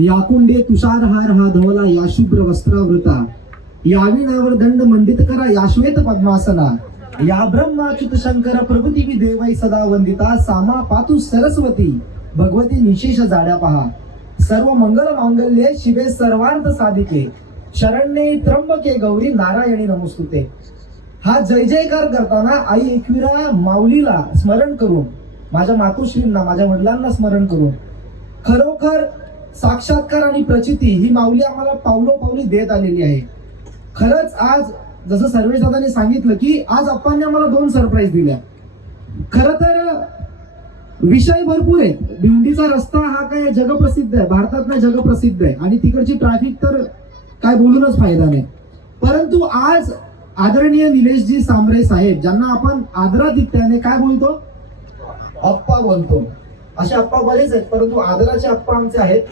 याकुंडे तुषारहार हा धवला या शुभ्र वस्त्रावृता. याविणावर दंड मंडित करा याश्वेत पद्मासना. या ब्रह्माच्युत शंकर प्रभृती देवाई सदा वंदिता सामा पातु सरस्वती. भगवती निशेष जाड्या पहा. सर्व मंगल मांगल्ये शिवे सर्वार्थ साधिके. शरण्ये त्र्यंबके गौरी नारायणी नमस्तुते. हा जय जयकार करताना आई एकविरा माऊलीला स्मरण करून माझ्या मातोश्रींना माझ्या वडिलांना स्मरण करून खरोखर साक्षात्कार आणि प्रचिती ही माऊली आम्हाला पावलो पावली देत आलेली आहे. खरंच आज जसं सर्वेश दादाने सांगितलं की आज अप्पांनी आम्हाला दोन सरप्राईज दिल्या. खर तर विषय भरपूर आहेत. भिंडीचा रस्ता हा काय जगप्रसिद्ध आहे. भारतात जगप्रसिद्ध आहे. आणि तिकडची ट्रॅफिक तर काय बोलूनच फायदा नाही. परंतु आज आदरणीय निलेशजी सांबरे साहेब ज्यांना आपण आदरादित्याने काय बोलतो? अप्पा बोलतो. असे अप्पा बरेच आहेत परंतु आदराचे अप्पा आमचे आहेत.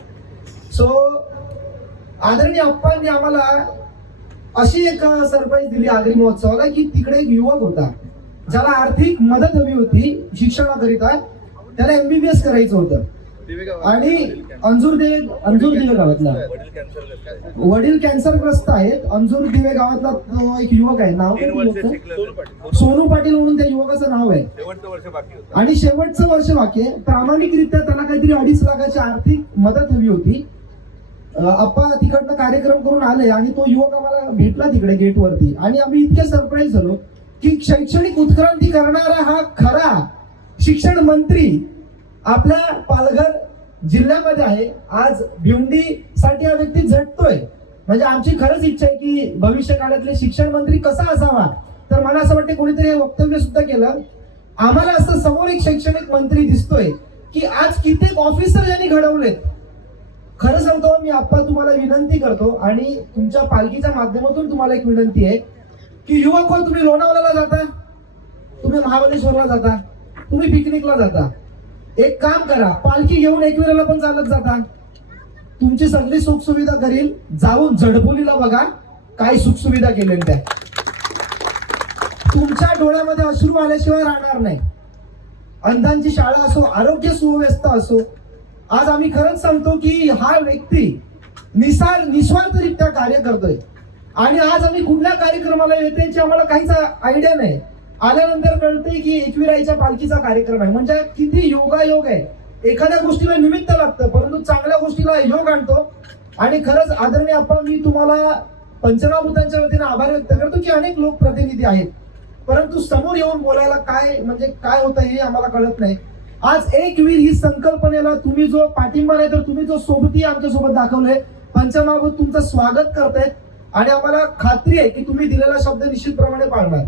सो आदरणीय अप्पांनी आम्हाला अशी एक सरप्राईज दिली आगरी महोत्सवाला की तिकडे एक युवक होता. ज्याला आर्थिक मदत हवी होती शिक्षणाकरिता. त्याला एमबीबीएस करायचं होतं. आणि अंजूर देवे अंजूर दिवे गावातला. वडील कॅन्सरग्रस्त आहेत. अंजूर दिवे गावातला तो एक युवक आहे. नाव सोनू पाटील म्हणून त्या युवकाचं नाव आहे. आणि शेवटचं वर्ष बाकी आहे. प्रामाणिकरित्या त्याला काहीतरी अडीच लाखाची आर्थिक मदत हवी होती. आप्पा तिकडनं कार्यक्रम करून आले आणि तो युवक आम्हाला भेटला तिकडे गेटवरती. आणि आम्ही इतके सरप्राईज झालो की शैक्षणिक उत्क्रांती करणारा हा खरा शिक्षण मंत्री आपल्या पालघर जिल्ह्यामध्ये आहे. आज भिवंडी साठी हा व्यक्ती झटतोय. म्हणजे आमची खरंच इच्छा आहे की भविष्य काळातले शिक्षण मंत्री कसा असावा? तर मला असं वाटतं कोणीतरी हे वक्तव्य सुद्धा केलं. आम्हाला असं समोर एक शैक्षणिक मंत्री दिसतोय की आज कित्येक ऑफिसर यांनी घडवलेत. खरं सांगतो मी आप्पा तुम्हाला विनंती करतो आणि तुमच्या पालखीच्या माध्यमातून तुम्हाला एक विनंती आहे की युवक हो तुम्ही लोणावळ्याला जाता तुम्ही महाबळेश्वरला जाता तुम्ही पिकनिकला जाता. एक काम करा पालखी घेऊन एकविराला पण चालत जाता. तुमची सगळी सुखसुविधा करील जाऊन झडपोलीला बघा काय सुखसुविधा केलेल्या त्या. तुमच्या डोळ्यामध्ये अश्रू आल्याशिवाय राहणार नाही. अंधांची शाळा असो आरोग्य सुव्यवस्था असो आज आम्ही खरंच सांगतो की हा व्यक्ती निसार निस्वार्थरित्या कार्य करतोय. आणि आज आम्ही कुठल्या कार्यक्रमाला येते याची आम्हाला काहीच आयडिया नाही. आल्यानंतर कळतंय की एकविराईच्या पालखीचा कार्यक्रम आहे. म्हणजे किती योगायोग आहे. एखाद्या गोष्टीला निमित्त लागतं परंतु चांगल्या गोष्टीला योग आणतो. आणि खरंच आदरणीय आपण मी तुम्हाला पंचनाभूतांच्या वतीने आभार व्यक्त करतो की अनेक लोकप्रतिनिधी आहेत. परंतु समोर येऊन बोलायला काय म्हणजे काय होतं हे आम्हाला कळत नाही. आज एक वीर ही संकल्पनेला तुम्ही जो पाठिंबा नाही तर तुम्ही जो सोबती आमच्यासोबत दाखवलंय पंचमाभूत तुमचं स्वागत करतायत. आणि आम्हाला खात्री आहे की तुम्ही दिलेला शब्द निश्चितप्रमाणे पाळणार.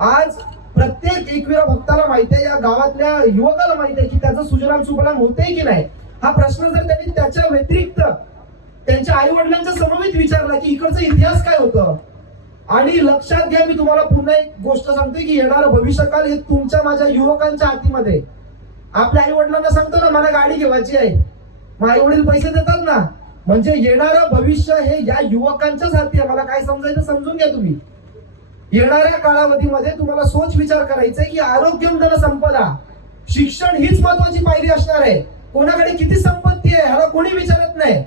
आज प्रत्येक एकवीरा भक्ताला माहिती आहे या गावातल्या युवकाला माहिती आहे की त्याचं सुजलाम सुफलाम होते की नाही? हा प्रश्न जर त्यांनी त्याच्या व्यतिरिक्त त्यांच्या आई वडिलांच्या समवेत विचारला की इकडचा इतिहास काय होतं? आणि लक्षात घ्या मी तुम्हाला पुन्हा एक गोष्ट सांगते की येणारं भविष्यकाल हे तुमच्या माझ्या युवकांच्या हातीमध्ये. आहे. आपल्या आई वडिलांना सांगतो ना मला गाडी घेवायची आहे. मग आई वडील पैसे देतात ना. म्हणजे येणारं भविष्य हे या युवकांच्याच हाती आहे. मला काय समजायचं समजून घ्या तुम्ही. येणाऱ्या कालावधीमध्ये तुम्हाला सोच विचार करायचा आहे की आरोग्य धन संपदा शिक्षण हीच महत्वाची पायरी असणार आहे. कोणाकडे किती संपत्ती आहे ह्याला कोणी विचारत नाही.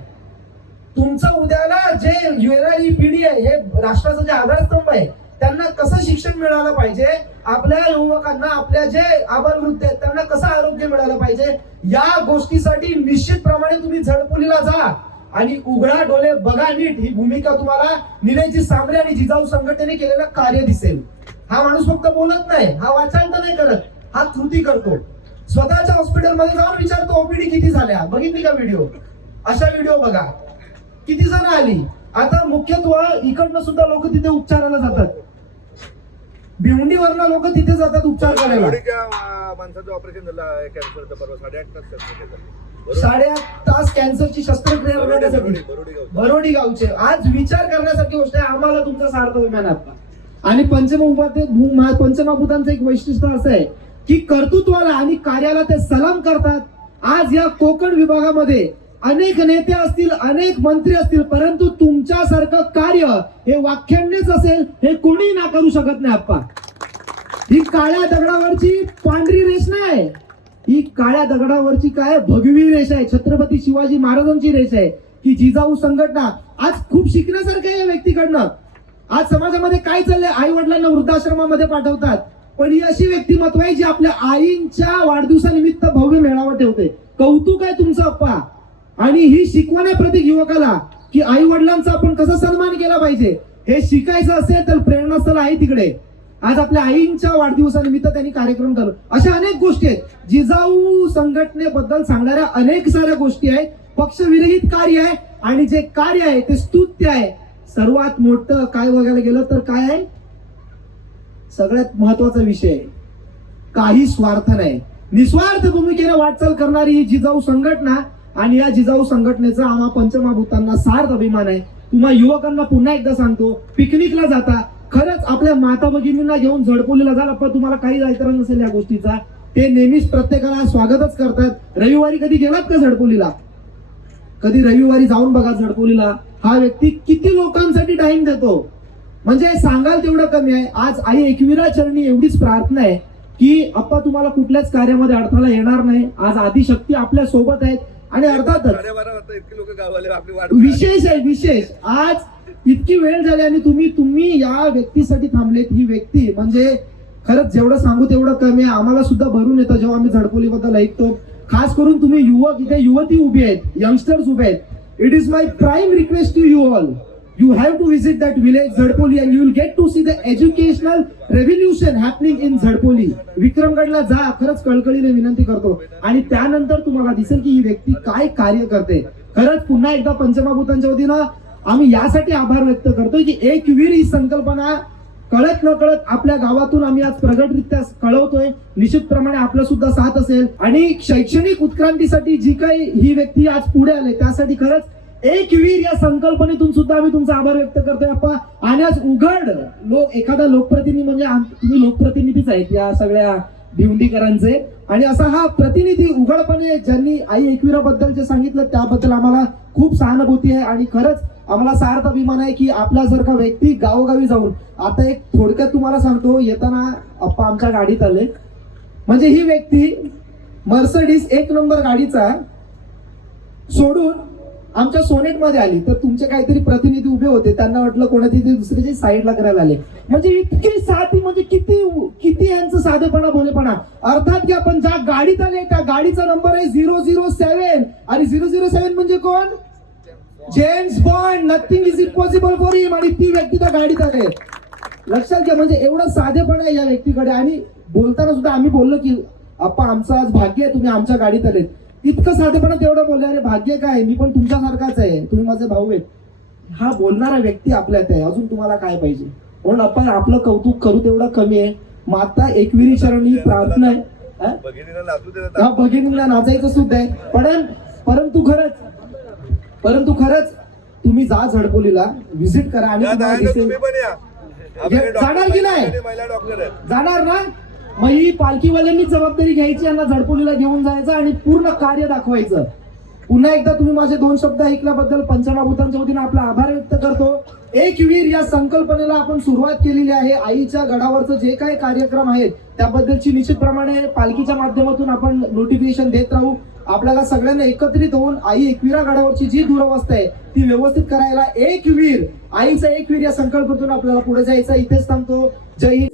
तुमचं उद्याला जे येणारी पिढी आहे हे राष्ट्राचं जे आधारस्तंभ आहे त्यांना कसं शिक्षण मिळालं पाहिजे? आपल्या युवकांना आपल्या जे आबालवृत्त आहेत त्यांना कसं आरोग्य मिळालं पाहिजे? या गोष्टीसाठी निश्चित प्रमाणे तुम्ही झडपुलीला जा. आणि उघडा डोळे बघा नीट. ही भूमिका तुम्हाला निलयजी सांबरे आणि जिजाऊ संघटनेने केलेलं कार्य दिसेल. हा माणूस फक्त बोलत नाही हा वाचांत नाही करत हा कृती करतो. स्वतःच्या हॉस्पिटलमध्ये जाऊन विचारतो ओपीडी किती झाल्या? बघितली का व्हिडिओ? अशा व्हिडिओ बघा. किती जण आली? आता मुख्यत्व इकडनं सुद्धा लोक तिथे उपचाराला जातात. भिवंडीवरनं लोक तिथे जातात उपचार करायला. माणसाचं ऑपरेशन झालं कॅन्सरचं परवा साडेआठ तास साडेआठ कॅन्सरची शस्त्रक्रिया बरोडी- करण्यासाठी. बरोडी- बरोडी गावचं. आज विचार करण्यासारखी गोष्ट आहे. आम्हाला तुमचा सार्थ आपला. आणि पंचमभूते पंचमभूतांचं एक वैशिष्ट्य असं आहे की कर्तृत्वाला आणि कार्याला ते सलाम करतात. आज या कोकण विभागामध्ये अनेक नेते असतील अनेक मंत्री असतील परंतु तुमच्यासारखं कार्य हे वाख्यांनीच असेल हे कोणी ना करू शकत नाही आप्पा. ही काळ्या दगडावरची पांढरी रेष नाही ही काळ्या दगडावरची काय? भगवी रेष आहे. छत्रपती शिवाजी महाराजांची रेष आहे. की जिजाऊ संघटना आज खूप शिकण्यासारखं आहे या व्यक्तीकडनं. आज समाजामध्ये काय चाललंय? आई वडिलांना वृद्धाश्रमामध्ये पाठवतात. पण ही अशी व्यक्तिमत्व आहे जी आपल्या आईंच्या वाढदिवसानिमित्त भव्य मेळावा ठेवते. कौतुक आहे तुमचं अप्पा आणि ही शिकवण्या प्रत्येक युवकाला की आई वडिलांचा आपण कसा सन्मान केला पाहिजे हे शिकायचं असेल तर प्रेरणास्थळ आहे तिकडे. आज आपल्या आईंच्या वाढदिवसानिमित्त त्यांनी कार्यक्रम केला अशा अनेक गोष्टी आहेत. जिजाऊ संघटनेबद्दल सांगणाऱ्या अनेक साऱ्या गोष्टी आहेत. पक्षविरहित कार्य आहे आणि जे कार्य आहे ते स्तुत्य आहे. सर्वात मोठं काय बघायला गेलं तर काय आहे? सगळ्यात महत्त्वाचा विषय काही स्वार्थ नाही. निस्वार्थ भूमिकेने वाटचाल करणारी ही जिजाऊ संघटना आणि या जिजाऊ संघटनेचा आम्हा पंचमहाभूतांना सार्थ अभिमान आहे. तुम्हा युवकांना पुन्हा एकदा सांगतो पिकनिकला जाता खरंच आपल्या माता भगिनींना घेऊन झडपुलीला जा पण तुम्हाला काही जायचं नसेल या गोष्टीचा. ते नेहमीच प्रत्येकाला स्वागतच करतात. रविवारी कधी गेलात का झडपोलीला? कधी रविवारी जाऊन बघा झडपोलीला. हा व्यक्ती किती लोकांसाठी टाइम देतो. म्हणजे सांगाल तेवढं कमी आहे. आज आई एकविरा चरणी एवढीच प्रार्थना आहे की आप्पा तुम्हाला कुठल्याच कार्यामध्ये अडथळा येणार नाही. आज आदिशक्ती आपल्यासोबत आहेत. आणि अर्थातच विशेष आहे विशेष. आज इतकी वेळ झाली आणि तुम्ही तुम्ही या व्यक्तीसाठी थांबलेत. ही व्यक्ती म्हणजे खरंच जेवढं सांगू तेवढं कमी आहे. आम्हाला सुद्धा भरून येतं जेव्हा आम्ही झडपोलीबद्दल ऐकतो. खास करून तुम्ही युवक इथे युवती उभी आहेत यंगस्टर्स उभे आहेत. It is my prime request to you all you have to visit that village Jhadpoli and you will get to see the educational revolution happening in Jhadpoli विक्रमगडला जा खरंच कळकळीने विनंती करतो. आणि त्यानंतर तुम्हाला दिसेल की ही व्यक्ती काय कार्य करते. खरंच पुन्हा एकदा पंचमहाभूतांच्या वतीनं आम्ही यासाठी आभार व्यक्त करतोय की एक वीर ही संकल्पना कळत न कळत आपल्या गावातून आम्ही आज प्रगटरित्या कळवतोय. निश्चितप्रमाणे आपलं सुद्धा साथ असेल. आणि शैक्षणिक उत्क्रांतीसाठी जी काही ही व्यक्ती आज पुढे आले त्यासाठी खरंच एक वीर या संकल्पनेतून सुद्धा आम्ही तुमचा आभार व्यक्त करतोय. अप्पा आणि आज उघड लोक एखादा लोकप्रतिनिधी म्हणजे तुम्ही लोकप्रतिनिधीच आहेत या सगळ्या भिवंडीकरांचे. आणि असा हा प्रतिनिधी उघडपणे ज्यांनी आई एकविराबद्दल जे सांगितलं त्याबद्दल आम्हाला खूप सहानुभूती आहे. आणि खरंच आम्हाला सार्थ अभिमान आहे की आपला जर का व्यक्ती गावोगावी जाऊन आता एक थोडक्यात तुम्हाला सांगतो येताना अप्पा आमच्या गाडीत आले. म्हणजे ही व्यक्ती मर्सडीज एक नंबर गाडीचा सोडून आमच्या सोनेटमध्ये आली. तर तुमचे काहीतरी प्रतिनिधी उभे होते. त्यांना वाटलं कोणाची ते दुसऱ्याच्या साईडला करायला आले. म्हणजे इतके साधी म्हणजे किती किती यांचं साधेपणा भोलेपणा. अर्थात की आपण ज्या गाडीत आले त्या गाडीचा नंबर आहे झिरो झिरो सेव्हन आणि झिरो झिरो सेव्हन म्हणजे कोण? James Bond nothing is impossible for him आणि ती व्यक्ती त्या गाडीत आले. लक्षात घ्या म्हणजे एवढं साधेपण आहे या व्यक्तीकडे. आणि बोलताना सुद्धा आम्ही बोललो की आप्पा आमचं आज भाग्य आहे तुम्ही आमच्या गाडीत आलेत. इतकं साधेपणा तेवढं बोलले अरे भाग्य काय? मी पण तुमच्यासारखाच आहे. तुम्ही माझे भाऊ आहेत. हा बोलणारा व्यक्ती आपल्यात आहे. अजून तुम्हाला काय पाहिजे? म्हणून आपण आपलं कौतुक करू तेवढं कमी आहे. माता एकविरी चरणी प्रार्थना आहे. हा? भगिनीला हा नाचायचं सुद्धा आहे. पण परंतु खरंच परंतु खरंच तुम्ही जा झडपोलीला व्हिजिट करा आणि आपल्याकडे जाणार की नाही? जाणार ना? मग ही पालखीवाल्यांनी जबाबदारी घ्यायची यांना झडपोलीला घेऊन जायचं आणि पूर्ण कार्य दाखवायचं. पुन्हा एकदा तुम्ही माझे दोन शब्द ऐकल्याबद्दल पंचमहाभूतांच्या वतीने आपला आभार व्यक्त करतो. एक वीर या संकल्पनेला आपण सुरुवात केलेली आहे. आईच्या गडावरचं जे काही कार्यक्रम आहेत त्याबद्दलची निश्चितप्रमाणे पालखीच्या माध्यमातून आपण नोटिफिकेशन देत राहू. आपल्याला सगळ्यांना एकत्रित होऊन आई एकविरा गडावरची जी दुरावस्था आहे ती व्यवस्थित करायला एक वीर आईचा एक वीर या संकल्पनेतून आपल्याला पुढे जायचं इथेच थांबतो. जय हिंद.